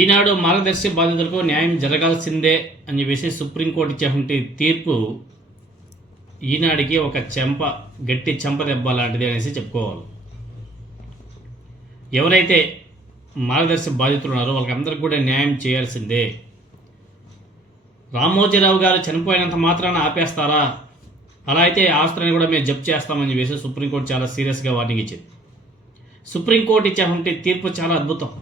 ఈనాడు మార్గదర్శి బాధితులకు న్యాయం జరగాల్సిందే అని చెప్పేసి సుప్రీంకోర్టు ఇచ్చేటువంటి తీర్పు ఈనాడికి ఒక గట్టి చెంప దెబ్బ లాంటిది అనేసి చెప్పుకోవాలి. ఎవరైతే మార్గదర్శి బాధితులు ఉన్నారో వాళ్ళకందరికీ కూడా న్యాయం చేయాల్సిందే. రామోజీరావు గారు చనిపోయినంత మాత్రాన ఆపేస్తారా? అలా అయితే ఆస్తులని కూడా మేము జప్తు చేస్తామని చెప్పేసి సుప్రీంకోర్టు చాలా సీరియస్గా వార్నింగ్ ఇచ్చింది. సుప్రీంకోర్టు ఇచ్చేటువంటి తీర్పు చాలా అద్భుతం.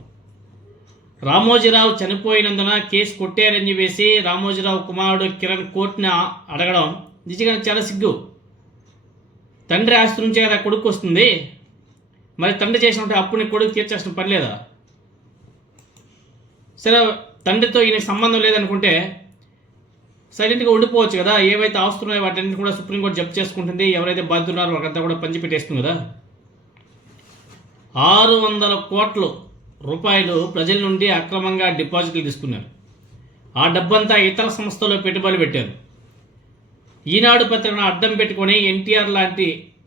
రామోజీరావు చనిపోయినందున కేసు కొట్టారని చెప్పేసి రామోజీరావు కుమారుడు కిరణ్ కోర్టుని అడగడం నిజంగా చాలా సిగ్గు. తండ్రి ఆస్తి నుంచే కదా కొడుకు వస్తుంది, మరి తండ్రి చేసినట్టు అప్పుని కొడుకు తీర్చాల్సిన పని లేదా? సరే, తండ్రితో ఈయనకి సంబంధం లేదనుకుంటే సైలెంట్గా ఉండిపోవచ్చు కదా. ఏవైతే ఆస్తున్నాయో వాటిని కూడా సుప్రీంకోర్టు జప్తు చేసుకుంటుంది. ఎవరైతే బాధితున్నారో వాళ్ళకంతా కూడా పంచిపెట్టేస్తుంది కదా. 600 కోట్ల రూపాయలు ప్రజల నుండి అక్రమంగా డిపాజిట్లు తీసుకున్నారు. ఆ డబ్బంతా ఇతర సంస్థల్లో పెట్టుబడి పెట్టారు. ఈనాడు పత్రికను అడ్డం పెట్టుకొని ఎన్టీఆర్ లాంటి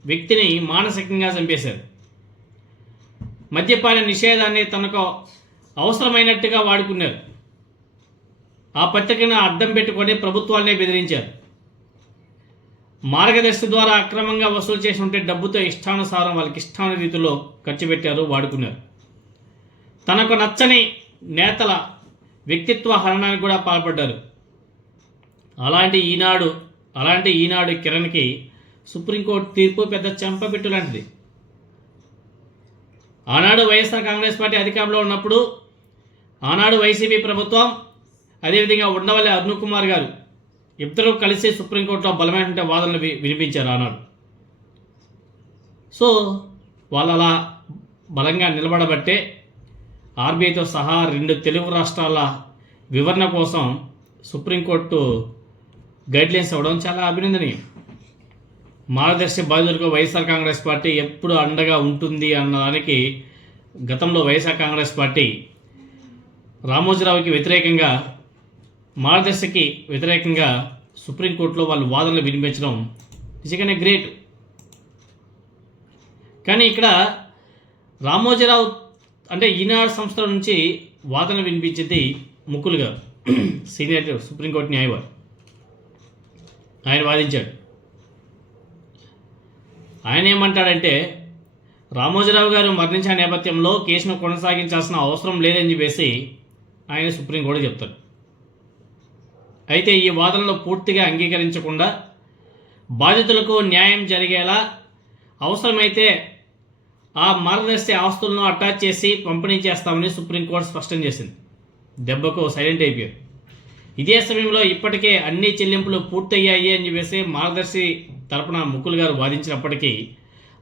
వ్యక్తిని మానసికంగా చంపేశారు. మద్యపాన నిషేధాన్ని తనకు అవసరమైనట్టుగా వాడుకున్నారు. ఆ పత్రికను అడ్డం పెట్టుకొని ప్రభుత్వాలనే బెదిరించారు. మార్గదర్శి ద్వారా అక్రమంగా వసూలు చేసి ఉంటే డబ్బుతో ఇష్టానుసారం వాళ్ళకి ఇష్టాన రీతిలో ఖర్చు పెట్టారు, వాడుకున్నారు. తనకు నచ్చని నేతల వ్యక్తిత్వ హరణానికి కూడా పాల్పడ్డారు. అలాంటి ఈనాడు కిరణ్కి సుప్రీంకోర్టు తీర్పు పెద్ద చెంపపెట్టు లాంటిది. ఆనాడు వైఎస్ఆర్ కాంగ్రెస్ పార్టీ అధికారంలో ఉన్నప్పుడు ఆనాడు వైసీపీ ప్రభుత్వం, అదేవిధంగా ఉండవల్లి అరుణ్ కుమార్ గారు ఇద్దరూ కలిసి సుప్రీంకోర్టులో బలమైన వాదనలు వినిపించారు ఆనాడు. సో వాళ్ళు అలా బలంగా నిలబడబట్టే ఆర్బీఐతో సహా 2 తెలుగు రాష్ట్రాల వివరణ కోసం సుప్రీంకోర్టు గైడ్లైన్స్ ఇవ్వడం చాలా అభినందనీయం. మార్గదర్శి బాధితులకు వైఎస్ఆర్ కాంగ్రెస్ పార్టీ ఎప్పుడు అండగా ఉంటుంది అన్నదానికి గతంలో వైఎస్ఆర్ కాంగ్రెస్ పార్టీ రామోజీరావుకి వ్యతిరేకంగా, మార్గదర్శికి వ్యతిరేకంగా సుప్రీంకోర్టులో వాళ్ళు వాదనలు వినిపించడం నిజంగానే గ్రేట్. కానీ ఇక్కడ రామోజీరావు అంటే ఈనాడు సంస్థల నుంచి వాదనలు వినిపించేది ముకుల్ గారు, సీనియర్ సుప్రీంకోర్టు న్యాయవాది. ఆయన వాదించాడు. ఆయన ఏమంటాడంటే, రామోజీరావు గారు మరణించిన నేపథ్యంలో కేసును కొనసాగించాల్సిన అవసరం లేదని చెప్పేసి ఆయన సుప్రీంకోర్టు చెప్తాడు. అయితే ఈ వాదనలో పూర్తిగా అంగీకరించకుండా బాధితులకు న్యాయం జరిగేలా అవసరమైతే ఆ మార్గదర్శి ఆస్తులను అటాచ్ చేసి పంపిణీ చేస్తామని సుప్రీంకోర్టు స్పష్టం చేసింది. దెబ్బకు సైలెంట్ అయిపోయారు. ఇదే సమయంలో ఇప్పటికే అన్ని చెల్లింపులు పూర్తయ్యాయి అని చెప్పేసి మార్గదర్శి తరపున ముకుల్ గారు వాదించినప్పటికీ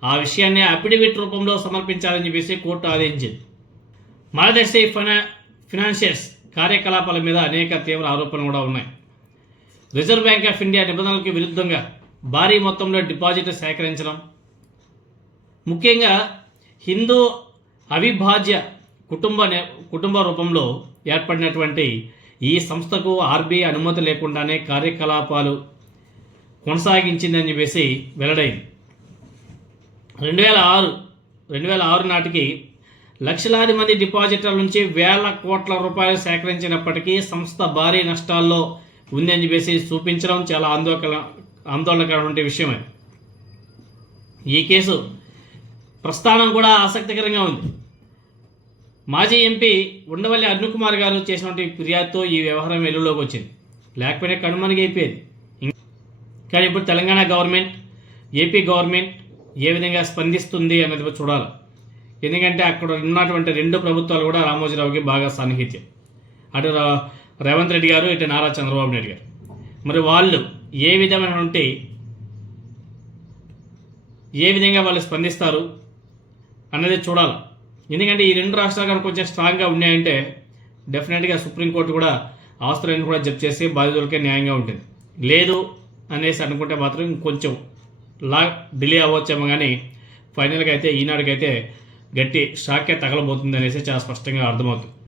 ఆ విషయాన్ని అఫిడవిట్ రూపంలో సమర్పించాలని చెప్పేసి కోర్టు ఆదేశించింది. మార్గదర్శి ఫినాన్షియర్స్ కార్యకలాపాల మీద అనేక తీవ్ర ఆరోపణలు కూడా ఉన్నాయి. రిజర్వ్ బ్యాంక్ ఆఫ్ ఇండియా నిబంధనలకు విరుద్ధంగా భారీ మొత్తంలో డిపాజిట్లు సేకరించడం, ముఖ్యంగా హిందూ అవిభాజ్య కుటుంబ రూపంలో ఏర్పడినటువంటి ఈ సంస్థకు ఆర్బీఐ అనుమతి లేకుండానే కార్యకలాపాలు కొనసాగించిందని చెప్పేసి వెల్లడైంది. 2006 నాటికి లక్షలాది మంది డిపాజిటర్ల నుంచి వేల కోట్ల రూపాయలు సేకరించినప్పటికీ సంస్థ భారీ నష్టాల్లో ఉందని చెప్పేసి చూపించడం చాలా ఆందోళనకరమైన విషయమే. ఈ కేసు ప్రస్థానం కూడా ఆసక్తికరంగా ఉంది. మాజీ ఎంపీ ఉండవల్లి అరుణ్ కుమార్ గారు చేసినటువంటి ఫిర్యాదుతో ఈ వ్యవహారం వెలుగులోకి వచ్చింది. లేకపోతే కనుమరుగైపోయేది. కానీ ఇప్పుడు తెలంగాణ గవర్నమెంట్, ఏపీ గవర్నమెంట్ ఏ విధంగా స్పందిస్తుంది అన్నది చూడాలి. ఎందుకంటే అక్కడ ఉన్నటువంటి 2 ప్రభుత్వాలు కూడా రామోజీరావుకి బాగా సన్నిహిత్యం. అటు రేవంత్ రెడ్డి గారు, ఇటు నారా చంద్రబాబు నాయుడు గారు. మరి వాళ్ళు ఏ విధంగా వాళ్ళు స్పందిస్తారు అన్నది చూడాలి. ఎందుకంటే ఈ 2 రాష్ట్రాలు కనుక కొంచెం స్ట్రాంగ్గా ఉన్నాయంటే డెఫినెట్గా సుప్రీంకోర్టు కూడా ఆస్తులను కూడా జప్తు చేసి బాధితులకే న్యాయంగా ఉంటుంది. లేదు అనేసి అనుకుంటే మాత్రం కొంచెం డిలే అవ్వచ్చేమో, కానీ ఫైనల్గా అయితే ఈనాడుకైతే గట్టి షాకే తగలబోతుంది అనేసి చాలా స్పష్టంగా అర్థమవుతుంది.